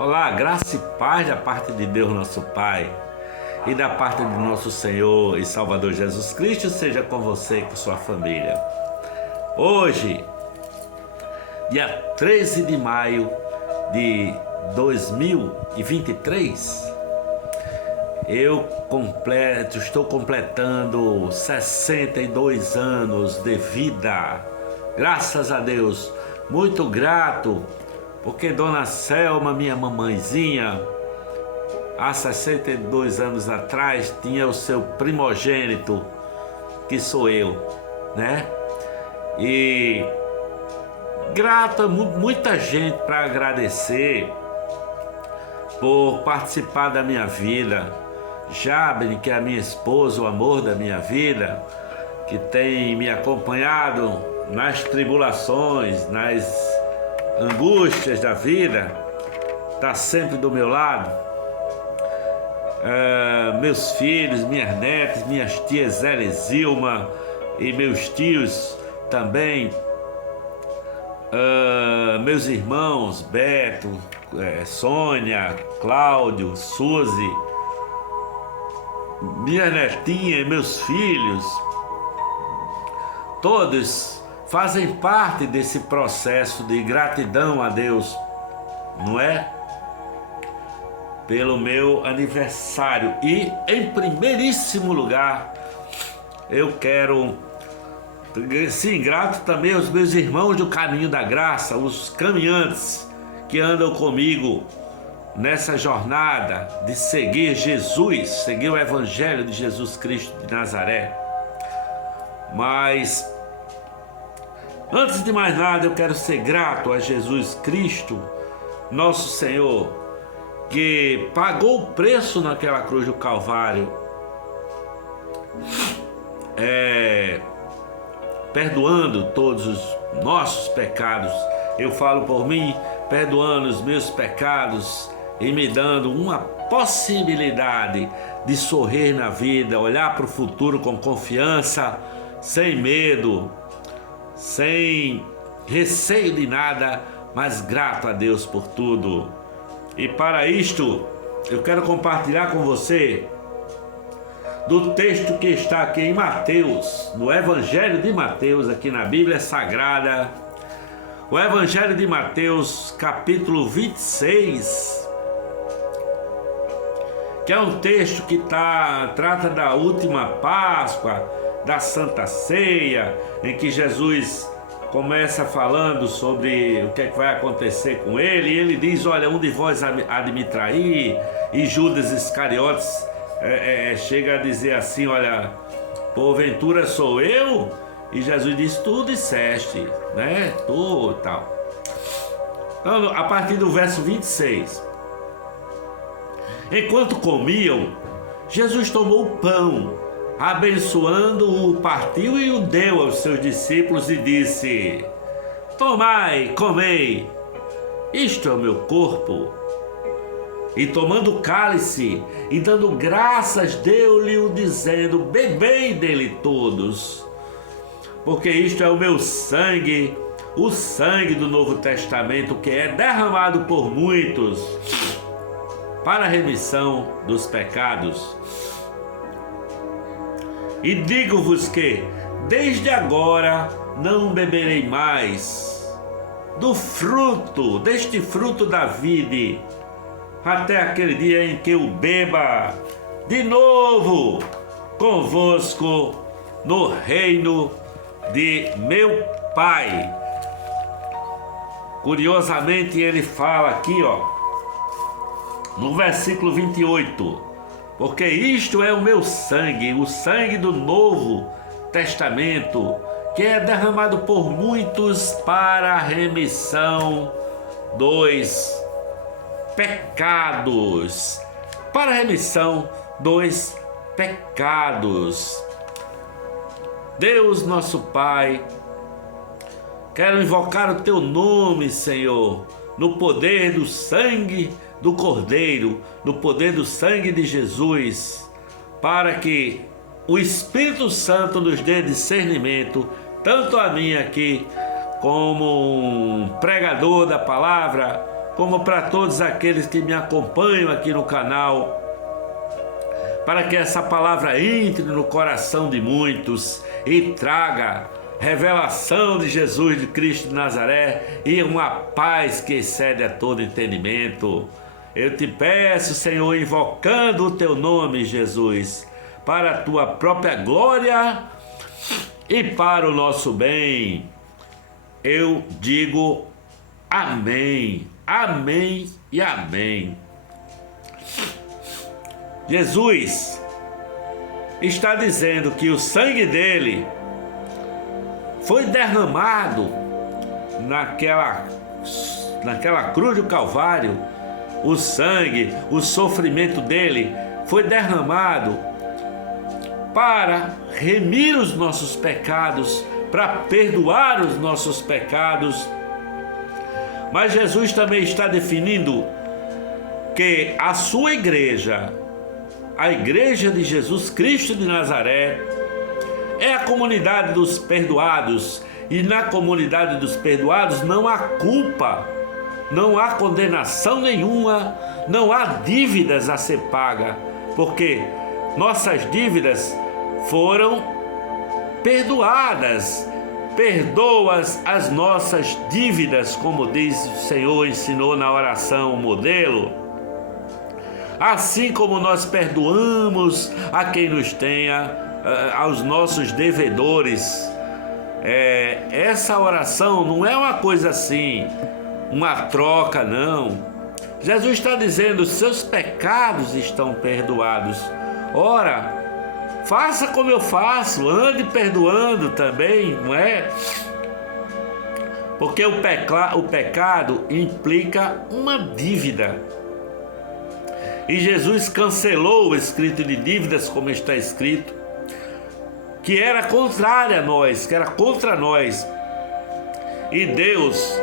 Olá, graça e paz da parte de Deus nosso Pai e da parte de nosso Senhor e Salvador Jesus Cristo seja com você e com sua família. Hoje, dia 13 de maio de 2023, estou completando 62 anos de vida. Graças a Deus, muito grato, porque Dona Selma, minha mamãezinha, há 62 anos atrás, tinha o seu primogênito, que sou eu, né? E grato a muita gente para agradecer por participar da minha vida. Jabne, que é a minha esposa, o amor da minha vida, que tem me acompanhado nas tribulações, nas angústias da vida, está sempre do meu lado. Meus filhos, minhas netas, minhas tias Zélia e Zilma e meus tios também, meus irmãos Beto, Sônia, Cláudio, Suzy, minha netinha e meus filhos, todos fazem parte desse processo de gratidão a Deus, não é? Pelo meu aniversário. E em primeiríssimo lugar, eu quero, sim, grato também aos meus irmãos do Caminho da Graça, os caminhantes que andam comigo nessa jornada de seguir Jesus, seguir o Evangelho de Jesus Cristo de Nazaré. Mas antes de mais nada, eu quero ser grato a Jesus Cristo, nosso Senhor, que pagou o preço naquela cruz do Calvário, perdoando todos os nossos pecados. Eu falo por mim, perdoando os meus pecados e me dando uma possibilidade de sorrir na vida, olhar para o futuro com confiança, sem medo, sem receio de nada, mas grato a Deus por tudo. E para isto, eu quero compartilhar com você do texto que está aqui em Mateus, no Evangelho de Mateus, aqui na Bíblia Sagrada, o Evangelho de Mateus, capítulo 26, que é um texto que trata da última Páscoa, da Santa Ceia, em que Jesus começa falando sobre o que vai acontecer com ele, e ele diz: olha, um de vós há de me trair, e Judas Iscariotes chega a dizer assim: olha, porventura sou eu? E Jesus diz: tu disseste, né? Tu e tal. Então, a partir do verso 26, enquanto comiam, Jesus tomou o pão, abençoando-o, partiu e o deu aos seus discípulos e disse: tomai, comei, isto é o meu corpo. E tomando o cálice e dando graças, deu-lhe-o, dizendo: bebei dele todos, porque isto é o meu sangue, o sangue do Novo Testamento, que é derramado por muitos para a remissão dos pecados. E digo-vos que, desde agora, não beberei mais deste fruto da vide, até aquele dia em que eu beba de novo convosco no reino de meu Pai. Curiosamente, ele fala aqui, no versículo 28, porque isto é o meu sangue, o sangue do Novo Testamento, que é derramado por muitos para a remissão dos pecados. Para a remissão dos pecados. Deus nosso Pai, quero invocar o teu nome, Senhor, no poder do sangue do Cordeiro, no poder do sangue de Jesus, para que o Espírito Santo nos dê discernimento, tanto a mim aqui, como um pregador da palavra, como para todos aqueles que me acompanham aqui no canal, para que essa palavra entre no coração de muitos e traga revelação de Jesus de Cristo de Nazaré e uma paz que excede a todo entendimento. Eu te peço, Senhor, invocando o teu nome, Jesus, para a tua própria glória e para o nosso bem. Eu digo amém, amém e amém. Jesus está dizendo que o sangue dele foi derramado naquela cruz do Calvário. O sangue, o sofrimento dele foi derramado para remir os nossos pecados, para perdoar os nossos pecados. Mas Jesus também está definindo que a sua igreja, a igreja de Jesus Cristo de Nazaré, é a comunidade dos perdoados. E na comunidade dos perdoados não há culpa, não há condenação nenhuma, não há dívidas a ser paga, porque nossas dívidas foram perdoadas. Perdoas as nossas dívidas, como diz o Senhor, ensinou na oração o modelo. Assim como nós perdoamos a quem nos tenha, aos nossos devedores. Essa oração não é uma coisa assim, uma troca, não. Jesus está dizendo: seus pecados estão perdoados. Ora, faça como eu faço, ande perdoando também, não é? Porque o pecado implica uma dívida. E Jesus cancelou o escrito de dívidas, como está escrito, que era contrária a nós, que era contra nós. E Deus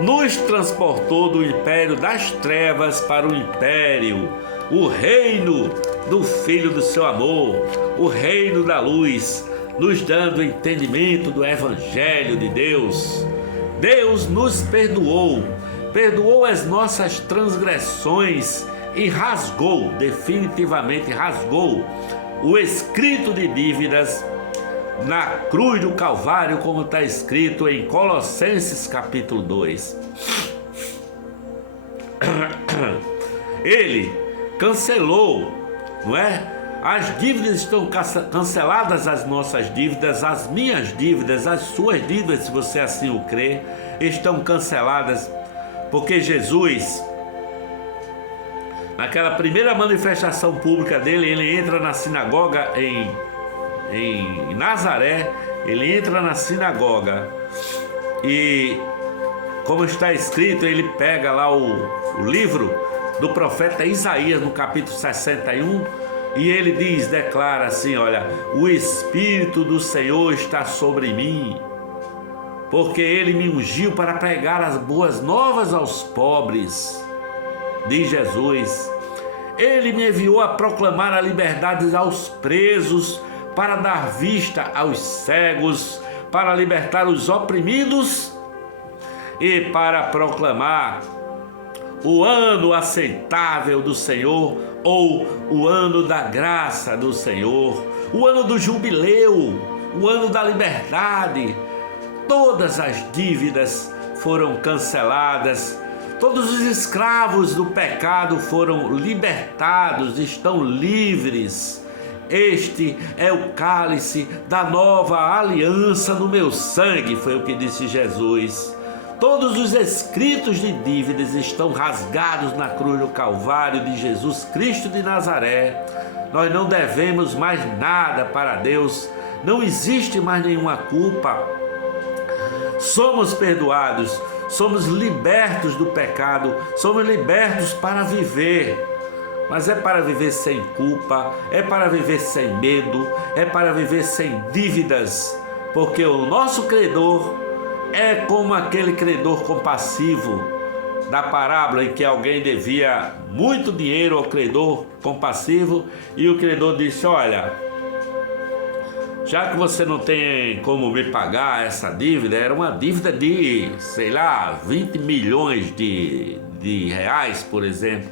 nos transportou do império das trevas para o império, o reino do Filho do seu amor, o reino da luz, nos dando entendimento do Evangelho de Deus. Deus nos perdoou as nossas transgressões e definitivamente rasgou o escrito de dívidas na cruz do Calvário, como está escrito em Colossenses capítulo 2. Ele cancelou, não é? As dívidas estão canceladas, as nossas dívidas, as minhas dívidas, as suas dívidas, se você assim o crê, estão canceladas, porque Jesus, naquela primeira manifestação pública dele, ele entra na sinagoga em Nazaré. Ele entra na sinagoga e, como está escrito, ele pega lá o livro do profeta Isaías, no capítulo 61, e ele declara assim: olha, o Espírito do Senhor está sobre mim, porque ele me ungiu para pregar as boas novas aos pobres, diz Jesus. Ele me enviou a proclamar a liberdade aos presos, para dar vista aos cegos, para libertar os oprimidos e para proclamar o ano aceitável do Senhor, ou o ano da graça do Senhor, o ano do jubileu, o ano da liberdade. Todas as dívidas foram canceladas, todos os escravos do pecado foram libertados, estão livres. Este é o cálice da nova aliança no meu sangue, foi o que disse Jesus. Todos os escritos de dívidas estão rasgados na cruz do Calvário de Jesus Cristo de Nazaré. Nós não devemos mais nada para Deus, não existe mais nenhuma culpa. Somos perdoados, somos libertos do pecado, somos libertos para viver. Mas é para viver sem culpa, é para viver sem medo, é para viver sem dívidas, porque o nosso credor é como aquele credor compassivo da parábola, em que alguém devia muito dinheiro ao credor compassivo e o credor disse: olha, já que você não tem como me pagar essa dívida, era uma dívida de, sei lá, 20 milhões de de reais, por exemplo.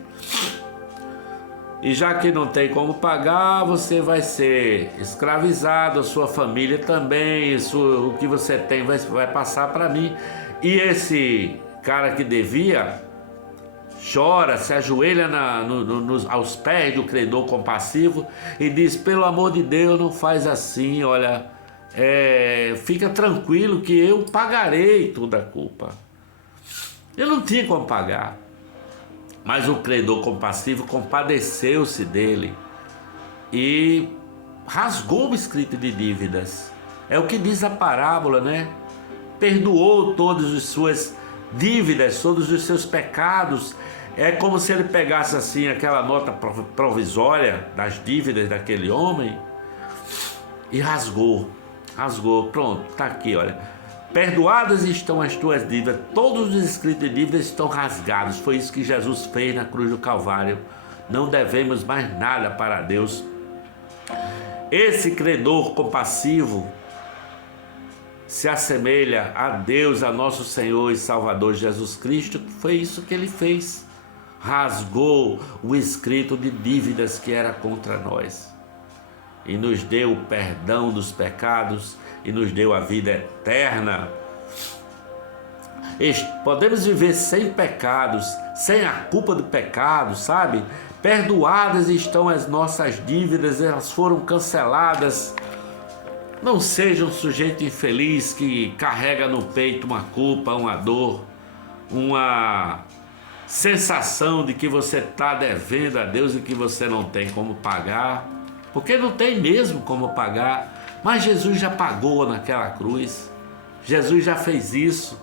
E já que não tem como pagar, você vai ser escravizado, a sua família também, o que você tem vai passar para mim. E esse cara que devia chora, se ajoelha aos pés do credor compassivo e diz: pelo amor de Deus, não faz assim, olha, fica tranquilo que eu pagarei toda a culpa. Eu não tinha como pagar, mas o credor compassivo compadeceu-se dele e rasgou o escrito de dívidas. É o que diz a parábola, né? Perdoou todas as suas dívidas, todos os seus pecados. É como se ele pegasse assim aquela nota provisória das dívidas daquele homem e rasgou, pronto, tá aqui, olha. Perdoadas estão as tuas dívidas, todos os escritos de dívidas estão rasgados. Foi isso que Jesus fez na cruz do Calvário. Não devemos mais nada para Deus. Esse credor compassivo se assemelha a Deus, a nosso Senhor e Salvador Jesus Cristo. Foi isso que ele fez. Rasgou o escrito de dívidas que era contra nós e nos deu o perdão dos pecados e nos deu a vida eterna. Podemos viver sem pecados, sem a culpa do pecado, sabe? Perdoadas estão as nossas dívidas, elas foram canceladas. Não seja um sujeito infeliz que carrega no peito uma culpa, uma dor, uma sensação de que você está devendo a Deus e que você não tem como pagar, porque não tem mesmo como pagar. Mas Jesus já pagou naquela cruz. Jesus já fez isso.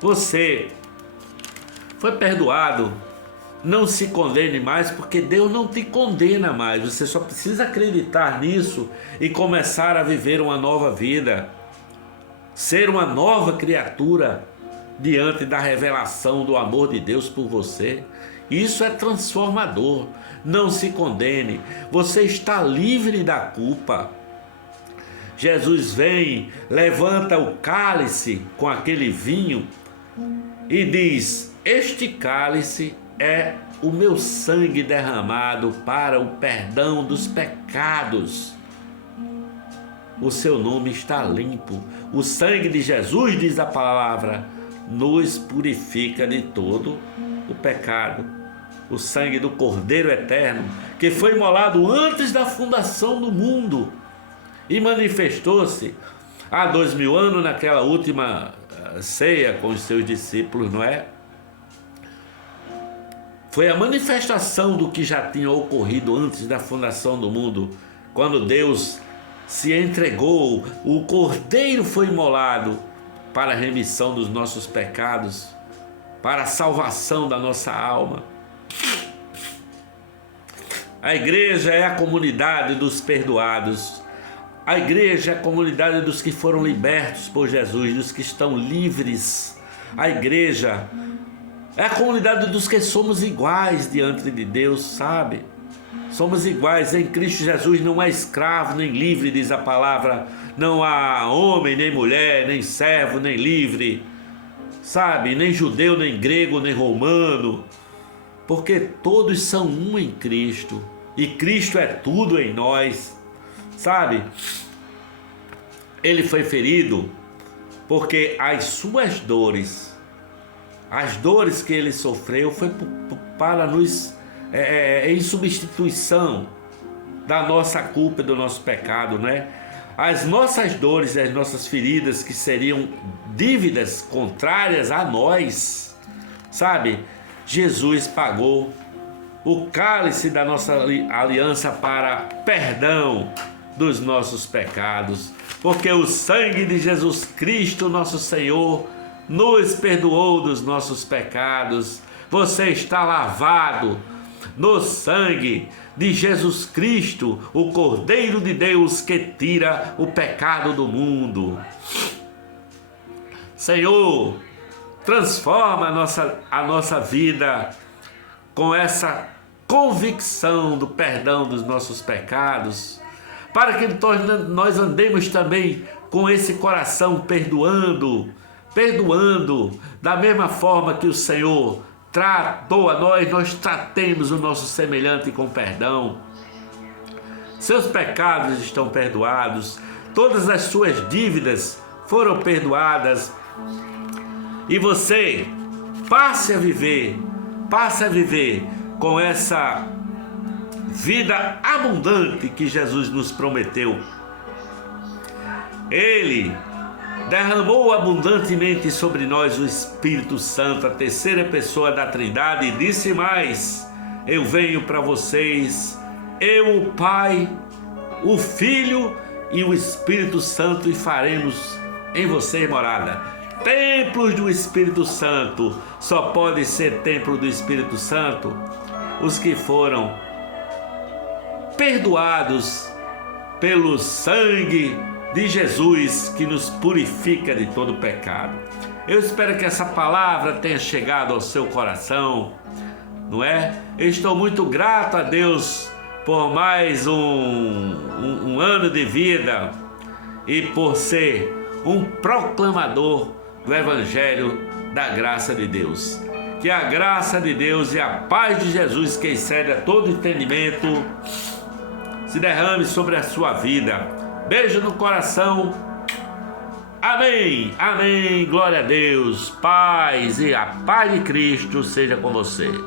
Você foi perdoado. Não se condene mais, porque Deus não te condena mais. Você só precisa acreditar nisso e começar a viver uma nova vida. Ser uma nova criatura diante da revelação do amor de Deus por você. Isso é transformador. Não se condene. Você está livre da culpa. Jesus vem, levanta o cálice com aquele vinho e diz: este cálice é o meu sangue derramado para o perdão dos pecados. O seu nome está limpo. O sangue de Jesus, diz a palavra, nos purifica de todo o pecado. O sangue do Cordeiro Eterno, que foi imolado antes da fundação do mundo e manifestou-se há 2000 anos naquela última ceia com os seus discípulos, não é? Foi a manifestação do que já tinha ocorrido antes da fundação do mundo, quando Deus se entregou, o Cordeiro foi imolado para a remissão dos nossos pecados, para a salvação da nossa alma. A igreja é a comunidade dos perdoados. A igreja é a comunidade dos que foram libertos por Jesus, dos que estão livres. A igreja é a comunidade dos que somos iguais diante de Deus, sabe? Somos iguais em Cristo Jesus, não há escravo nem livre, diz a palavra. Não há homem, nem mulher, nem servo, nem livre, sabe? Nem judeu, nem grego, nem romano. Porque todos são um em Cristo. E Cristo é tudo em nós, sabe? Ele foi ferido porque as suas dores, as dores que ele sofreu, foi para nos, em substituição da nossa culpa e do nosso pecado, né? As nossas dores e as nossas feridas, que seriam dívidas contrárias a nós, sabe? Jesus pagou o cálice da nossa aliança para perdão dos nossos pecados, porque o sangue de Jesus Cristo, nosso Senhor, nos perdoou dos nossos pecados. Você está lavado no sangue de Jesus Cristo, o Cordeiro de Deus que tira o pecado do mundo. Senhor, transforma a nossa vida com essa convicção do perdão dos nossos pecados, para que nós andemos também com esse coração perdoando da mesma forma que o Senhor tratou a nós, nós tratemos o nosso semelhante com perdão. Seus pecados estão perdoados, todas as suas dívidas foram perdoadas, e você passe a viver com essa vida abundante que Jesus nos prometeu. Ele derramou abundantemente sobre nós o Espírito Santo, a terceira pessoa da Trindade, e disse mais: eu venho para vocês, eu, o Pai, o Filho e o Espírito Santo, e faremos em vocês morada. Templos do Espírito Santo. Só pode ser templo do Espírito Santo os que foram perdoados pelo sangue de Jesus, que nos purifica de todo pecado. Eu espero que essa palavra tenha chegado ao seu coração, não é? Eu estou muito grato a Deus por mais um ano de vida e por ser um proclamador do Evangelho da graça de Deus. Que a graça de Deus e a paz de Jesus, que excede a todo entendimento, se derrame sobre a sua vida. Beijo no coração. Amém, amém, glória a Deus. Paz e a paz de Cristo seja com você.